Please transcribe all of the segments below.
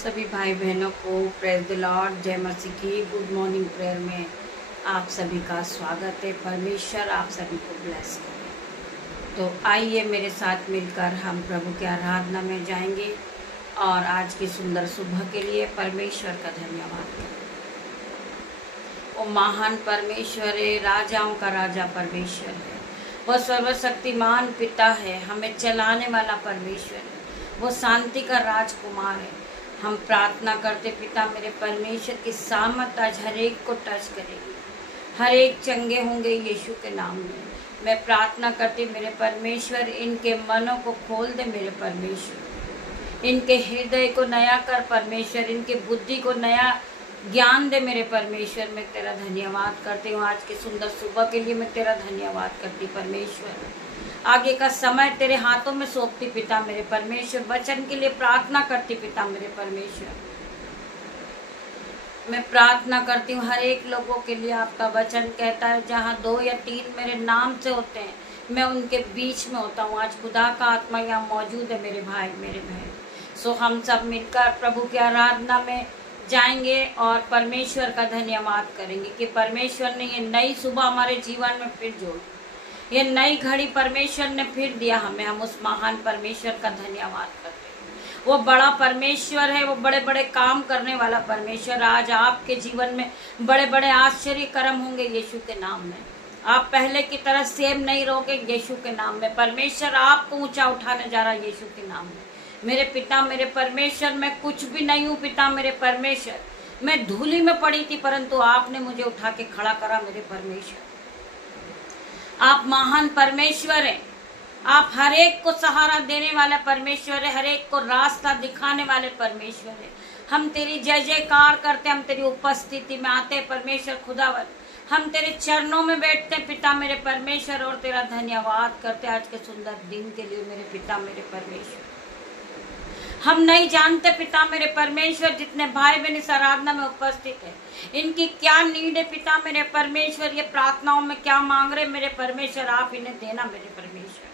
सभी भाई बहनों को प्रेज द लॉर्ड, जय मसीह की गुड मॉर्निंग प्रेयर में आप सभी का स्वागत है। परमेश्वर आप सभी को ब्लेस करे। तो आइए मेरे साथ मिलकर हम प्रभु की आराधना में जाएंगे और आज की सुंदर सुबह के लिए परमेश्वर का धन्यवाद करें। वो महान परमेश्वर है, राजाओं का राजा परमेश्वर है। वो सर्वशक्तिमान पिता है, हमें चलाने वाला परमेश्वर है। वो शांति का राजकुमार है। हम प्रार्थना करते पिता मेरे परमेश्वर की सामर्थ आज हर एक को टच करेगी, हर एक चंगे होंगे यीशु के नाम में। मैं प्रार्थना करती मेरे परमेश्वर इनके मनों को खोल दे मेरे परमेश्वर, इनके हृदय को नया कर परमेश्वर, इनके बुद्धि को नया ज्ञान दे मेरे परमेश्वर। मैं तेरा धन्यवाद करती हूँ आज की सुंदर सुबह के लिए। मैं तेरा धन्यवाद करती परमेश्वर। आगे का समय तेरे हाथों में सौंपती पिता मेरे परमेश्वर। वचन के लिए प्रार्थना करती पिता मेरे परमेश्वर। मैं प्रार्थना करती हूँ हर एक लोगों के लिए। आपका वचन कहता है जहाँ 2 या 3 मेरे नाम से होते हैं मैं उनके बीच में होता हूँ। आज खुदा का आत्मा यहाँ मौजूद है मेरे भाई मेरे बहन। सो हम सब मिलकर प्रभु की आराधना में जाएंगे और परमेश्वर का धन्यवाद करेंगे कि परमेश्वर ने ये नई सुबह हमारे जीवन में फिर जोड़ी, ये नई घड़ी परमेश्वर ने फिर दिया हमें। हम उस महान परमेश्वर का धन्यवाद करते हैं। वो बड़ा परमेश्वर है, वो बड़े बड़े काम करने वाला परमेश्वर। आज आपके जीवन में बड़े बड़े आश्चर्य कर्म होंगे यीशु के नाम में। आप पहले की तरह सेम नहीं रहोगे यीशु के नाम में। परमेश्वर आपको ऊंचा उठाने जा रहा है यीशु के नाम में। मेरे पिता मेरे परमेश्वर, मैं कुछ भी नहीं हूँ पिता मेरे परमेश्वर। मैं धूली में पड़ी थी परंतु आपने मुझे उठा के खड़ा करा मेरे परमेश्वर। आप महान परमेश्वर हैं। आप हर एक को सहारा देने वाला परमेश्वर है, हर एक को रास्ता दिखाने वाले परमेश्वर है। हम तेरी जय जयकार करते, हम तेरी उपस्थिति में आते परमेश्वर खुदावन। हम तेरे चरणों में बैठते पिता मेरे परमेश्वर और तेरा धन्यवाद करते आज के सुंदर दिन के लिए मेरे पिता मेरे परमेश्वर। हम नहीं जानते पिता मेरे परमेश्वर जितने भाई बहन इस आराधना में उपस्थित है इनकी क्या नीड है पिता मेरे परमेश्वर। ये प्रार्थनाओं में क्या मांग रहे मेरे परमेश्वर, आप इन्हें देना मेरे परमेश्वर।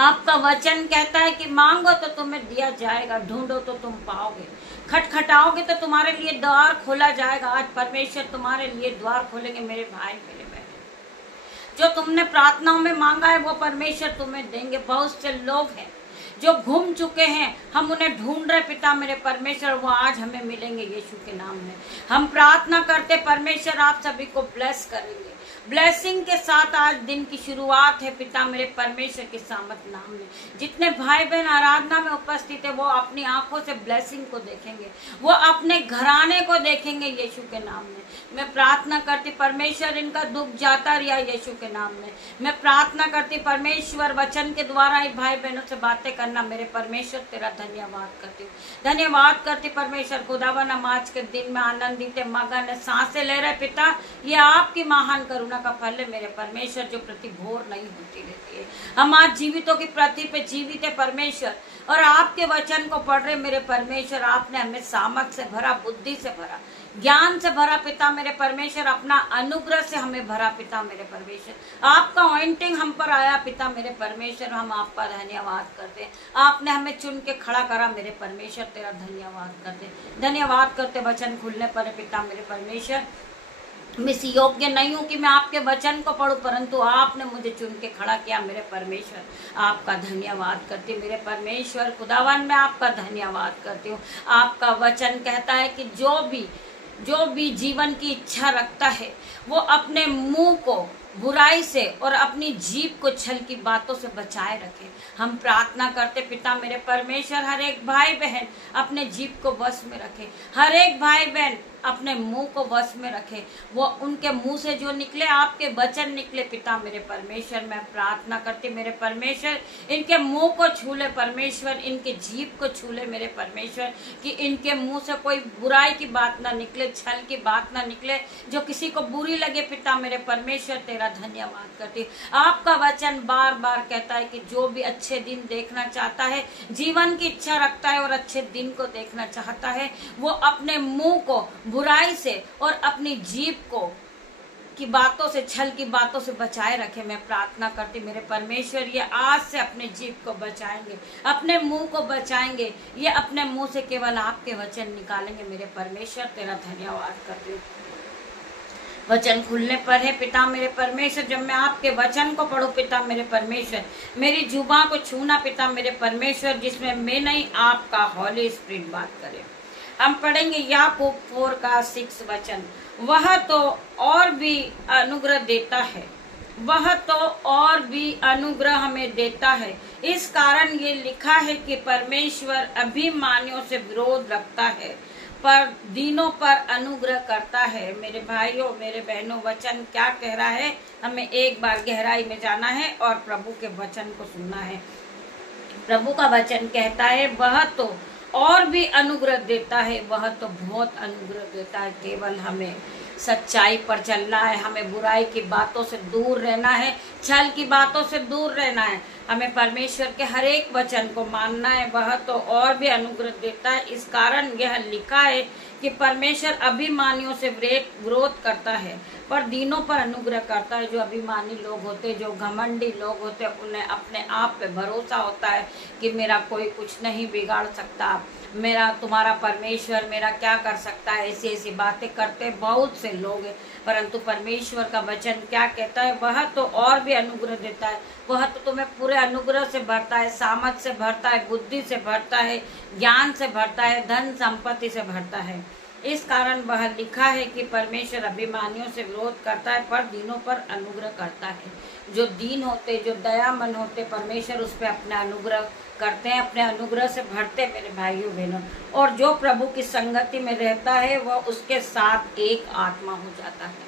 आपका वचन कहता है कि मांगो तो तुम्हें दिया जाएगा, ढूंढो तो तुम पाओगे, खटखटाओगे तो तुम्हारे लिए द्वार खोला जाएगा। आज परमेश्वर तुम्हारे लिए द्वार खोलेंगे मेरे भाई मेरे बहन। जो तुमने प्रार्थनाओं में मांगा है वो परमेश्वर तुम्हें देंगे। बहुत से लोग हैं जो घूम चुके हैं, हम उन्हें ढूंढ रहे पिता मेरे परमेश्वर, वो आज हमें मिलेंगे यीशु के नाम में। हम प्रार्थना करते परमेश्वर आप सभी को ब्लेस करेंगे। ब्लेसिंग के साथ आज दिन की शुरुआत है पिता मेरे परमेश्वर के सामर्थ नाम में। जितने भाई बहन आराधना में उपस्थित है वो अपनी आंखों से ब्लेसिंग को देखेंगे, वो अपने घराने को देखेंगे यीशु के नाम में। मैं प्रार्थना करती परमेश्वर इनका दुख जाता रहा यीशु के नाम में। मैं प्रार्थना करती परमेश्वर वचन के द्वारा ही भाई बहनों से बातें करना मेरे परमेश्वर तेरा धन्यवाद करती हूँ। धन्यवाद करती परमेश्वर खुदावन। हम आज के दिन में आनंदित मगन सांसें ले रहे पिता, ये आपकी महान करुणा का फल है मेरे परमेश्वर जो प्रति भोर नहीं होती रहती है। हम आज जीवितों की पृथ्वी पे जीवित है परमेश्वर और आपके वचन को पढ़ रहे मेरे परमेश्वर। आपने हमें सामर्थ से भरा, बुद्धि से भरा, ज्ञान से भरा पिता मेरे परमेश्वर। अपना अनुग्रह से हमें भरा पिता मेरे परमेश्वर। आपका ऑइंटिंग हम पर आया पिता मेरे परमेश्वर। हम आपका धन्यवाद करते हैं। आपने हमें चुन के खड़ा करा मेरे परमेश्वर, तेरा धन्यवाद करते। धन्यवाद करते वचन खुलने पर पिता मेरे परमेश्वर। मैं इस योग्य नहीं हूँ कि मैं आपके वचन को पढ़ूं परंतु आपने मुझे चुन के खड़ा किया मेरे परमेश्वर। आपका धन्यवाद करती हूँ मेरे परमेश्वर खुदावन। मैं आपका धन्यवाद करती हूँ। आपका वचन कहता है कि जो भी जीवन की इच्छा रखता है वो अपने मुंह को बुराई से और अपनी जीभ को छल की बातों से बचाए रखे। हम प्रार्थना करते पिता मेरे परमेश्वर हर एक भाई बहन अपने जीभ को वश में रखे, हर एक भाई बहन अपने मुंह को वश में रखे। वो उनके मुंह से जो निकले आपके वचन निकले पिता मेरे परमेश्वर। मैं प्रार्थना करती मेरे परमेश्वर इनके मुंह को छू ले परमेश्वर, इनके जीभ को छू ले मेरे परमेश्वर कि इनके मुंह से कोई बुराई की बात ना निकले, छल की बात ना निकले जो किसी को बुरी लगे पिता मेरे परमेश्वर। तेरा धन्यवाद करती। आपका वचन बार बार कहता है कि जो भी अच्छे दिन देखना चाहता है, जीवन की इच्छा रखता है और अच्छे दिन को देखना चाहता है, वो अपने मुंह को बुराई से और अपनी जीभ को की बातों से, छल की बातों से बचाए रखे। मैं प्रार्थना करती मेरे परमेश्वर, ये आज से अपने जीभ को बचाएंगे, अपने मुंह को बचाएंगे, ये अपने मुंह से केवल आपके वचन निकालेंगे। मेरे परमेश्वर तेरा धन्यवाद करती हूँ। वचन खुलने पर है पिता मेरे परमेश्वर, जब मैं आपके वचन को पढ़ूं पिता मेरे परमेश्वर, मेरी जुबान को छूना पिता मेरे परमेश्वर, जिसमें मैं नहीं आपका हॉली स्पिरिट बात करे। हम पढ़ेंगे याकूब 4:6 वचन, वह तो और भी अनुग्रह देता है, वह तो और भी अनुग्रह हमें देता है। इस कारण ये लिखा है कि परमेश्वर अभिमानियों से विरोध रखता है पर दीनों पर अनुग्रह करता है। मेरे भाइयों मेरे बहनों, वचन क्या कह रहा है, हमें एक बार गहराई में जाना है और प्रभु के वचन को सुनना है। प्रभु का वचन कहता है वह तो और भी अनुग्रह देता है, वह तो बहुत अनुग्रह देता है। केवल हमें सच्चाई पर चलना है, हमें बुराई की बातों से दूर रहना है, छल की बातों से दूर रहना है, हमें परमेश्वर के हर एक वचन को मानना है। वह तो और भी अनुग्रह देता है, इस कारण यह लिखा है कि परमेश्वर अभिमानियों से विरोध करता है पर दीनों पर अनुग्रह करता है। जो अभिमानी लोग होते, जो घमंडी लोग होते, उन्हें अपने आप पे भरोसा होता है कि मेरा कोई कुछ नहीं बिगाड़ सकता, मेरा तुम्हारा परमेश्वर मेरा क्या कर सकता है, ऐसी ऐसी बातें करते बहुत से लोग हैं। परंतु परमेश्वर का वचन क्या कहता है, वह तो और भी अनुग्रह देता है, वह तो तुम्हें पूरे अनुग्रह से भरता है, सामर्थ से भरता है, बुद्धि से भरता है, ज्ञान से भरता है, धन संपत्ति से भरता है। इस कारण वह लिखा है कि परमेश्वर अभिमानियों से विरोध करता है पर दीनों पर अनुग्रह करता है। जो दीन होते, जो दयामन होते, परमेश्वर उस पर अपना अनुग्रह करते हैं, अपने अनुग्रह से भरते हैं मेरे भाइयों बहनों। और जो प्रभु की संगति में रहता है वह उसके साथ एक आत्मा हो जाता है।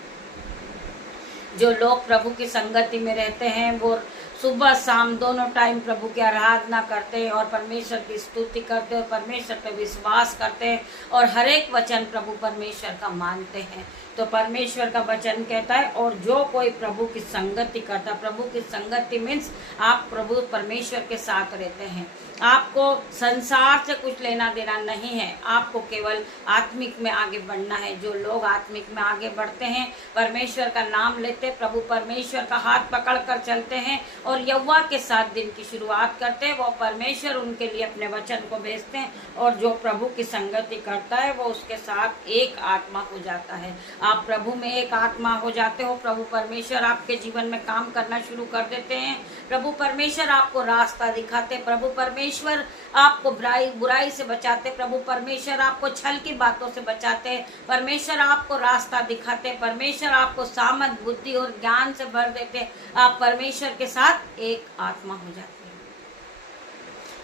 जो लोग प्रभु की संगति में रहते हैं वो सुबह शाम दोनों टाइम प्रभु की आराधना करते हैं और परमेश्वर की स्तुति करते हैं और परमेश्वर पर विश्वास करते हैं और हर एक वचन प्रभु परमेश्वर का मानते हैं। तो परमेश्वर का वचन कहता है और जो कोई प्रभु की संगति करता, प्रभु की संगति मीन्स आप प्रभु परमेश्वर के साथ रहते हैं, आपको संसार से कुछ लेना देना नहीं है, आपको केवल आत्मिक में आगे बढ़ना है। जो लोग आत्मिक में आगे बढ़ते हैं, परमेश्वर का नाम लेते, प्रभु परमेश्वर का हाथ पकड़ कर चलते हैं और यहोवा के साथ दिन की शुरुआत करते हैं, वो परमेश्वर उनके लिए अपने वचन को भेजते हैं। और जो प्रभु की संगति करता है वो उसके साथ एक आत्मा हो जाता है। आप प्रभु में एक आत्मा हो जाते हो, प्रभु परमेश्वर आपके जीवन में काम करना शुरू कर देते हैं, प्रभु परमेश्वर आपको रास्ता दिखाते, प्रभु परमेश्वर आपको बुराई से बचाते, प्रभु परमेश्वर आपको छल की बातों से बचाते, परमेश्वर आपको रास्ता दिखाते, परमेश्वर आपको सामर्थ बुद्धि और ज्ञान से भर देते, आप परमेश्वर के साथ एक आत्मा हो जाते हैं।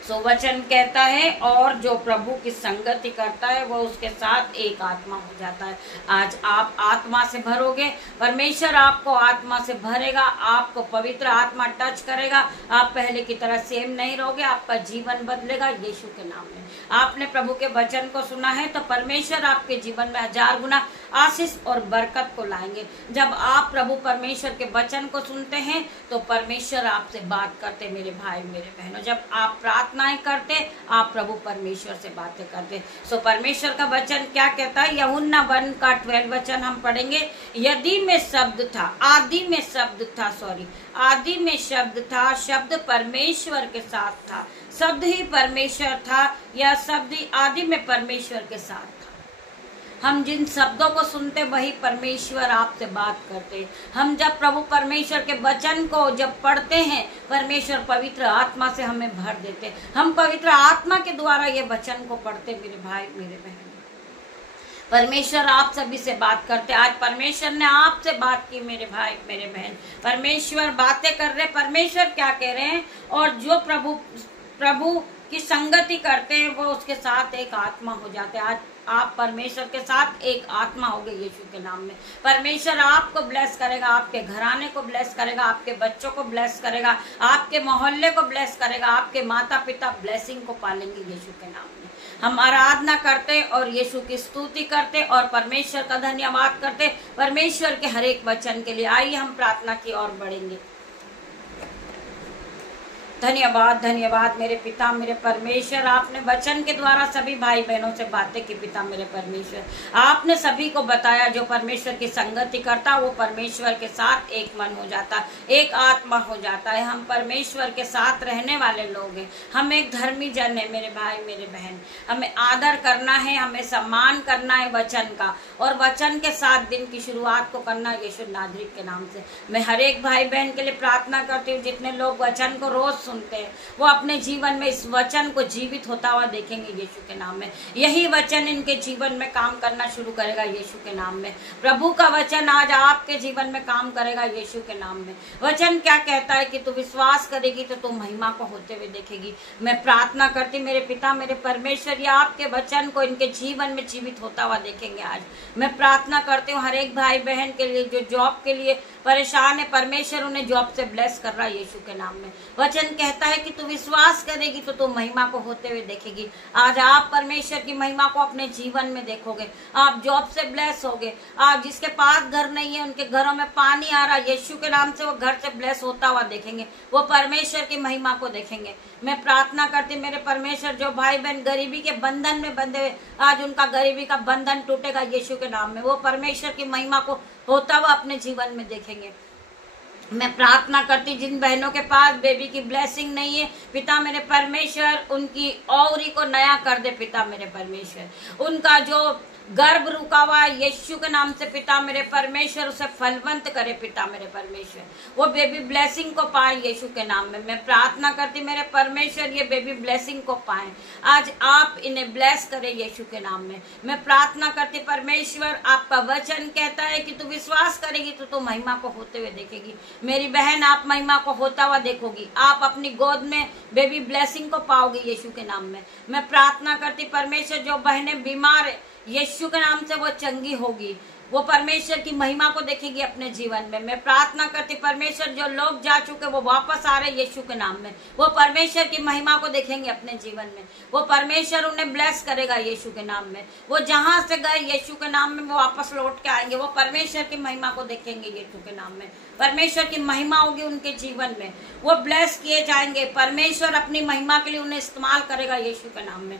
सो वचन कहता है और जो प्रभु की संगति करता है वो उसके साथ एक आत्मा हो जाता है। आज आप आत्मा से भरोगे, परमेश्वर आपको आत्मा से भरेगा, आपको पवित्र आत्मा टच करेगा, आप पहले की तरह सेम नहीं रहोगे, आपका जीवन बदलेगा यीशु के नाम में। आपने प्रभु के वचन को सुना है तो परमेश्वर आपके जीवन में 1000 गुना आशीष और बरकत को लाएंगे। जब आप प्रभु परमेश्वर के वचन को सुनते हैं तो परमेश्वर आपसे बात करते। मेरे भाई मेरे बहनों, जब आप प्रार्थनाएं करते आप प्रभु परमेश्वर से बातें करते। सो परमेश्वर का वचन क्या कहता है, यूहन्ना 1:12 वचन हम पढ़ेंगे। यदि में शब्द था, आदि में शब्द था, आदि में शब्द था, शब्द परमेश्वर के साथ था, शब्द ही परमेश्वर था, यह शब्द ही आदि में परमेश्वर के साथ था। हम जिन शब्दों को सुनते वही परमेश्वर आपसे बात करते। हम जब प्रभु परमेश्वर के वचन को जब पढ़ते हैं, परमेश्वर पवित्र आत्मा से हमें भर देते। हम पवित्र आत्मा के द्वारा ये वचन को पढ़ते। मेरे भाई मेरे बहन, परमेश्वर आप सभी से बात करते। आज परमेश्वर ने आपसे बात की मेरे भाई मेरे बहन। परमेश्वर बातें कर रहे, परमेश्वर क्या कह रहे हैं, और जो प्रभु की संगति करते हैं वो उसके साथ एक आत्मा हो जाते हैं। आज आप परमेश्वर के साथ एक आत्मा हो गए यीशु के नाम में। परमेश्वर आपको ब्लेस करेगा, आपके घराने को ब्लेस करेगा, आपके बच्चों को ब्लेस करेगा, आपके मोहल्ले को ब्लेस करेगा, आपके माता पिता ब्लेसिंग को पालेंगे यीशु के नाम में। हम आराधना करते और यीशु की स्तुति करते और परमेश्वर का धन्यवाद करते परमेश्वर के हर एक वचन के लिए। आइए हम प्रार्थना की ओर बढ़ेंगे। धन्यवाद धन्यवाद मेरे पिता मेरे परमेश्वर, आपने वचन के द्वारा सभी भाई बहनों से बातें की पिता मेरे परमेश्वर। आपने सभी को बताया जो परमेश्वर की संगति करता वो परमेश्वर के साथ एक मन हो जाता, एक आत्मा हो जाता है। हम परमेश्वर के साथ रहने वाले लोग हैं, हम एक धर्मी जन है मेरे भाई मेरे बहन। हमें आदर करना है, हमें सम्मान करना है वचन का, और वचन के साथ दिन की शुरुआत को करना यीशु नाजरीत के नाम से। मैं हर एक भाई बहन के लिए प्रार्थना करती हूँ जितने लोग वचन को रोज सुनते हैं वो अपने जीवन में इस वचन को जीवित होता हुआ देखेंगे यीशु के नाम में। यही वचन इनके जीवन में काम करना शुरू करेगा यीशु के नाम में। प्रभु का वचन आज आपके जीवन में काम करेगा यीशु के नाम में। वचन क्या कहता है कि तू विश्वास करेगी तो तू महिमा को होते हुए देखेगी। मैं प्रार्थना करती मेरे पिता मेरे परमेश्वर, या आपके वचन को इनके जीवन में जीवित होता हुआ देखेंगे। आज मैं प्रार्थना करती हूँ हर एक भाई बहन के लिए जो जॉब के लिए परेशान है, परमेश्वर उन्हें जॉब से ब्लेस कर रहा है यीशु के नाम में। वचन कहता है कि तू विश्वास करेगी तो तू महिमा को होते हुए देखेगी। आज आप परमेश्वर की महिमा को अपने जीवन में देखोगे, आप जॉब से ब्लेस होगे। आप जिसके पास घर नहीं है उनके घरों में पानी आ रहा है यीशु के नाम से, वो घर से ब्लेस होता हुआ देखेंगे, वो परमेश्वर की महिमा को देखेंगे। मैं प्रार्थना करती मेरे परमेश्वर जो भाई बहन गरीबी के बंधन में बंधे हुए, आज उनका गरीबी का बंधन टूटेगा यीशु के नाम में। वो परमेश्वर की महिमा को होता हुआ अपने जीवन में देखेंगे। मैं प्रार्थना करती जिन बहनों के पास बेबी की ब्लेसिंग नहीं है, पिता मेरे परमेश्वर उनकी औरी को नया कर दे पिता मेरे परमेश्वर। उनका जो गर्भ रुका हुआ है यीशु के नाम से पिता मेरे परमेश्वर उसे फलवंत करे पिता मेरे परमेश्वर। वो बेबी ब्लेसिंग को पाए यीशु के नाम में। मैं प्रार्थना करती मेरे परमेश्वर ये बेबी ब्लेसिंग को पाए। आज आप इन्हें ब्लेस करें यीशु के नाम में। मैं प्रार्थना करती परमेश्वर, आपका वचन कहता है कि तू विश्वास करेगी तो तू महिमा को होते हुए देखेगी। मेरी बहन आप महिमा को होता हुआ देखोगी, आप अपनी गोद में बेबी ब्लेसिंग को पाओगी यीशु के नाम में। मैं प्रार्थना करती परमेश्वर जो बहनें बीमार है यीशु के नाम से वो चंगी होगी, वो परमेश्वर की महिमा को देखेगी अपने जीवन में। मैं प्रार्थना करती परमेश्वर जो लोग जा चुके वो वापस आ रहे यीशु के नाम में, वो परमेश्वर की महिमा को देखेंगे अपने जीवन में। वो परमेश्वर उन्हें ब्लेस करेगा यीशु के नाम में। वो जहां से गए यीशु के नाम में वो वापस लौट के आएंगे, वो परमेश्वर की महिमा को देखेंगे यीशु के नाम में। परमेश्वर की महिमा होगी उनके जीवन में, वो ब्लेस किए जाएंगे। परमेश्वर अपनी महिमा के लिए उन्हें इस्तेमाल करेगा यीशु के नाम में।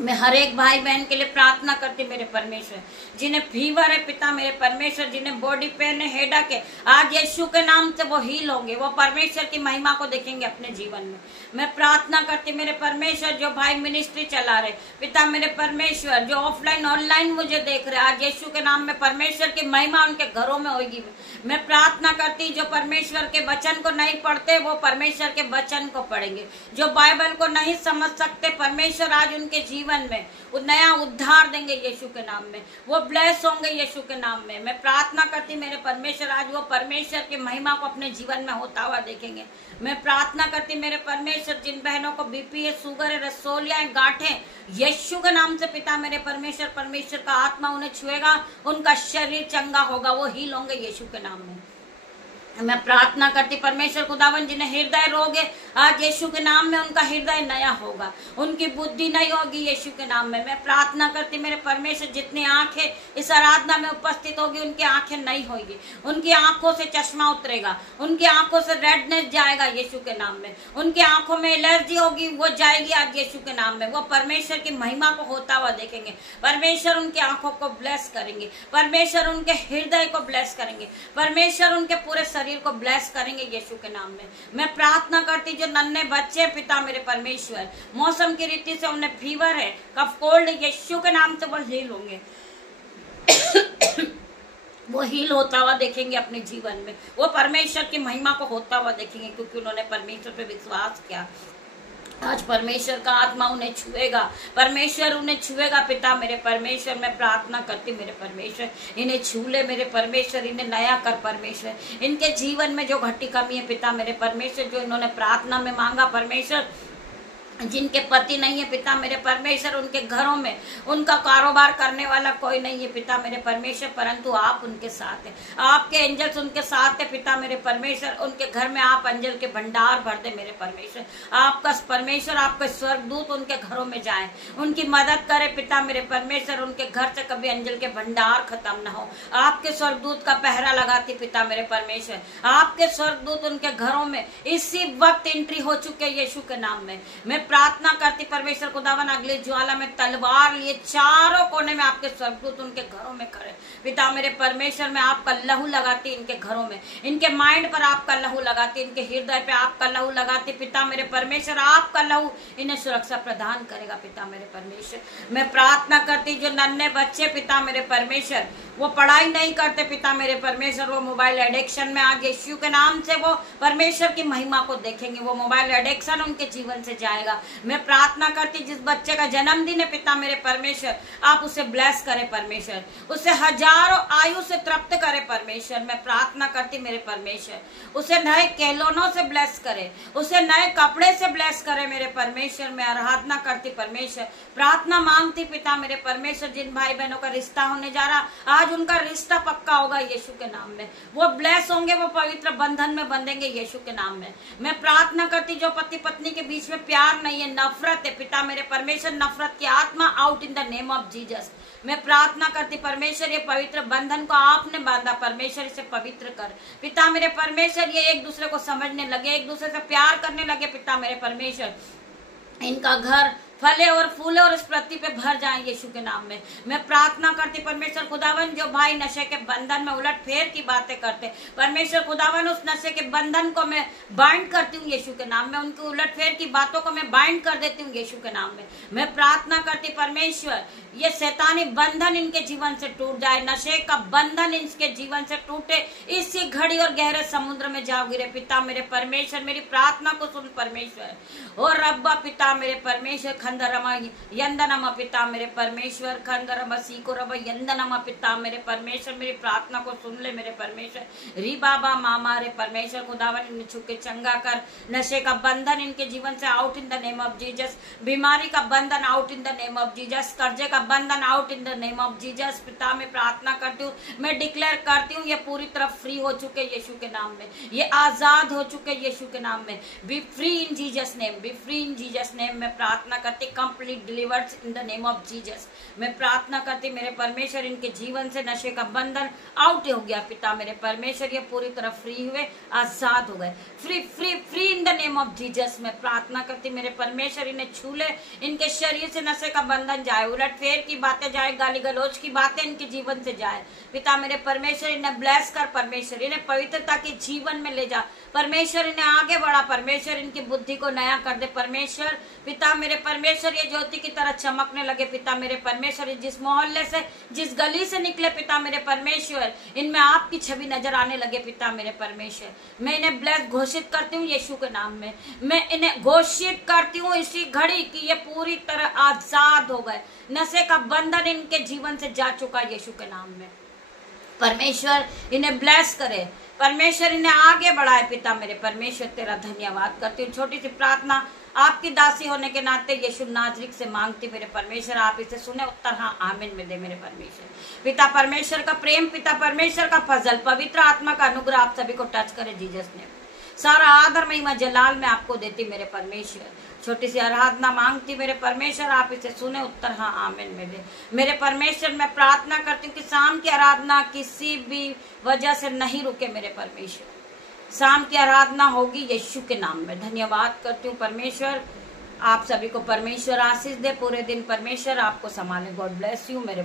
मैं हर एक भाई बहन के लिए प्रार्थना करती मेरे परमेश्वर जिन्हें फीवर है पिता मेरे परमेश्वर, जिन्हें बॉडी पेन है हेडेक है, आज यीशु के नाम से वो हील होंगे, वो परमेश्वर की महिमा को देखेंगे अपने जीवन में। मैं प्रार्थना करती मेरे परमेश्वर जो भाई मिनिस्ट्री चला रहे पिता मेरे परमेश्वर, जो ऑफलाइन ऑनलाइन मुझे देख रहे आज यीशु के नाम में परमेश्वर की महिमा उनके घरों में होगी। मैं प्रार्थना करती जो परमेश्वर के वचन को नहीं पढ़ते वो परमेश्वर के वचन को पढ़ेंगे, जो बाइबल को नहीं समझ सकते परमेश्वर आज उनके जीवन में वो नया उद्धार देंगे यीशु के नाम में, वो ब्लेस होंगे यीशु के नाम में। मैं प्रार्थना करती मेरे परमेश्वर आज वो परमेश्वर की महिमा को अपने जीवन में होता हुआ देखेंगे। मैं प्रार्थना करती मेरे परमेश्वर जिन बहनों को बीपी है, शुगर है, रसोलियां है, गांठें, यीशु के नाम से पिता मेरे परमेश्वर, परमेश्वर का आत्मा उन्हें छुएगा, उनका शरीर चंगा होगा, वो हील होंगे यीशु के नाम में। मैं प्रार्थना करती परमेश्वर खुदावन जिन्हें हृदय रोग है आज यीशु के नाम में उनका हृदय नया होगा, उनकी बुद्धि नहीं होगी यीशु के नाम में। मैं प्रार्थना करती मेरे परमेश्वर जितनी आंखें इस आराधना में उपस्थित होगी उनकी आंखें नहीं होगी, उनकी आंखों से चश्मा उतरेगा, उनकी आंखों से रेडनेस जाएगा यीशु के नाम में, उनकी आंखों में एलर्जी होगी वो जाएगी आज यीशु के नाम में। वो परमेश्वर की महिमा को होता हुआ देखेंगे, परमेश्वर उनकी आंखों को ब्लेस करेंगे, परमेश्वर उनके हृदय को ब्लेस करेंगे, परमेश्वर उनके पूरे शरीर को ब्लेस करेंगे यीशु के नाम में। मैं प्रार्थना करती जो नन्हे बच्चे पिता मेरे परमेश्वर मौसम की रीति से उन्हें फीवर है, कफ कोल्ड, यीशु के नाम से वो हील होंगे वो हील होता हुआ देखेंगे अपने जीवन में, वो परमेश्वर की महिमा को होता हुआ देखेंगे क्योंकि उन्होंने परमेश्वर पे विश्वास किया। आज परमेश्वर का आत्मा उन्हें छुएगा, परमेश्वर उन्हें छुएगा पिता मेरे परमेश्वर। मैं प्रार्थना करती मेरे परमेश्वर इन्हें छू ले मेरे परमेश्वर, इन्हें नया कर परमेश्वर, इनके जीवन में जो घटी कमी है पिता मेरे परमेश्वर, जो इन्होंने प्रार्थना में मांगा परमेश्वर जिनके पति नहीं है पिता मेरे परमेश्वर, उनके घरों में उनका कारोबार करने वाला कोई नहीं है पिता मेरे परमेश्वर, परंतु आप उनके साथ हैं, आपके एंजल्स उनके साथ है पिता मेरे परमेश्वर। उनके घर में आप एंजल के भंडार भर दे मेरे परमेश्वर। आपका परमेश्वर, आपके स्वर्गदूत उनके घरों में जाए, उनकी मदद करे पिता मेरे परमेश्वर। उनके घर से कभी एंजल के भंडार खत्म ना हो। आपके स्वर्गदूत का पहरा लगाती पिता मेरे परमेश्वर। आपके स्वर्गदूत उनके घरों में इसी वक्त एंट्री हो चुके यीशु के नाम में। मैं प्रार्थना करती परमेश्वर खुदावन, अगली ज्वाला में तलवार लिए चारों कोने में आपके स्वर्गदूत उनके घरों में खड़े पिता मेरे परमेश्वर। मैं आपका लहू लगाती इनके घरों में, इनके माइंड पर आपका लहू लगाती, इनके हृदय पे आपका लहू लगाती पिता मेरे परमेश्वर। आपका लहू इन्हें सुरक्षा प्रदान करेगा पिता मेरे परमेश्वर। मैं प्रार्थना करती जो नन्हे बच्चे पिता मेरे परमेश्वर वो पढ़ाई नहीं करते पिता मेरे परमेश्वर, वो मोबाइल एडिक्शन में आगे यीशु के नाम से वो परमेश्वर की महिमा को देखेंगे, वो मोबाइल एडिक्शन उनके जीवन से जाएगा। मैं प्रार्थना करती जिस बच्चे का जन्मदिन है पिता मेरे परमेश्वर, आप उसे ब्लेस करे परमेश्वर, उसे हजारों आयु से तृप्त करे परमेश्वर। मैं प्रार्थना करती मेरे परमेश्वर, उसे नए खिलौनों से ब्लेस करे, उसे नए कपड़े से ब्लेस करे मेरे परमेश्वर। मैं आराधना करती परमेश्वर, प्रार्थना मांगती पिता मेरे परमेश्वर, जिन भाई बहनों का रिश्ता होने जा रहा आज उनका रिश्ता पक्का होगा यीशु के नाम में, वो ब्लेस होंगे, वो पवित्र बंधन में बंधेंगे यीशु के नाम में। मैं प्रार्थना करती जो पति पत्नी के बीच में प्यार नहीं है, नफरत है पिता मेरे परमेश्वर, नफरत की आत्मा out in the name of Jesus. मैं प्रार्थना करती परमेश्वर ये पवित्र बंधन को आपने बांधा परमेश्वर, इसे पवित्र कर पिता मेरे परमेश्वर। ये एक दूसरे को समझने लगे, एक दूसरे से प्यार करने लगे पिता मेरे परमेश्वर। इनका घर फले और फूले और इस पृथ्वी पे भर जाए यीशु के नाम में। मैं प्रार्थना करती परमेश्वर खुदावन, जो भाई नशे के बंधन में उलट फेर की बातें करते परमेश्वर खुदावन, उस नशे के बंधन को मैं बाइंड करती हूँ यीशु के नाम में, उनकी उलट फेर की बातों को मैं बाइंड कर देती हूँ यीशु के नाम में। मैं प्रार्थना करती परमेश्वर ये शैतानी बंधन इनके जीवन से टूट जाए, नशे का बंधन इनके जीवन से टूटे, इसी घड़ी और गहरे समुद्र में जाओ गिरे पिता मेरे परमेश्वर। मेरी प्रार्थना को सुन परमेश्वर, और रब्बा पिता मेरे परमेश्वर, खंदरमा यंदनमा पिता मेरे परमेश्वर, खंदरमा सीको रबा यंदनमा पिता मेरे परमेश्वर। मेरी प्रार्थना को सुन ले मेरे परमेश्वर। री बाबा मामा रे परमेश्वर खुदावन, इन्हें छुके चंगा कर, नशे का बंधन इनके जीवन से out in the name of Jesus, बीमारी का बंधन out in the name of Jesus, कर्जे का बंधन out in the name of Jesus. पिता मैं प्रार्थना करती हूँ, मैं डिक्लेयर करती हूँ ये पूरी तरह फ्री हो चुके यीशु के नाम में, ये आजाद हो चुके यीशु के नाम में। B free in Jesus name, B free in Jesus name. मैं प्रार्थना करती complete delivered in the name of Jesus. मैं प्रार्थना करती मेरे परमेश्वर इनके जीवन से नशे का बंधन आउट हो गया पिता मेरे परमेश्वर, ये पूरी तरह फ्री हुए, आजाद हो गए, free free free in the name of Jesus. मैं प्रार्थना करती मेरे परमेश्वर इन्हें छू ले, इनके शरीर से नशे का बंधन जाए, उलट फेर की बातें जाए, गाली गलौज की बातें इनके जीवन से जाए पिता मेरे परमेश्वर। इन्हें ब्लेस कर परमेश्वर, इन्हें पवित्रता के जीवन में ले जा परमेश्वर, इन्हें आगे बढ़ा परमेश्वर, इनकी बुद्धि को नया कर दे परमेश्वर। पिता मेरे परमेश्वर ये ज्योति की तरह चमकने लगे पिता मेरे परमेश्वर, जिस मोहल्ले से जिस गली से निकले पिता मेरे परमेश्वर, इनमें आपकी छवि नजर आने लगे पिता मेरे परमेश्वर। मैं इन्हें ब्लेस घोषित करती हूँ यीशु के नाम में, मैं इन्हें घोषित करती हूँ इसी घड़ी की ये पूरी तरह आजाद हो गए, नशे का बंधन इनके जीवन से जा चुका यीशु के नाम में। परमेश्वर इन्हें ब्लेस करे परमेश्वर, इन्हें आगे बढ़ाए पिता मेरे परमेश्वर। तेरा धन्यवाद करती हूँ। छोटी सी प्रार्थना आपकी दासी होने के नाते यीशु नाजरीक से मांगती मेरे परमेश्वर, आप इसे सुने, उत्तर हाँ आमीन में दे मेरे परमेश्वर। पिता परमेश्वर का प्रेम, पिता परमेश्वर का फजल, पवित्र आत्मा का अनुग्रह आप सभी को टच करे जीसस ने। सारा आदर महिमा जलाल में आपको देती मेरे परमेश्वर। छोटी सी आराधना मांगती मेरे परमेश्वर, आप इसे सुने, उत्तर हाँ आमीन में दे मेरे परमेश्वर। मैं प्रार्थना करती हूँ कि शाम की आराधना किसी भी वजह से नहीं रुके मेरे परमेश्वर, शाम की आराधना होगी यीशु के नाम में। धन्यवाद करती हूँ परमेश्वर, आप सभी को परमेश्वर आशीष दे, पूरे दिन परमेश्वर आपको संभाले। गॉड ब्लेस यू मेरे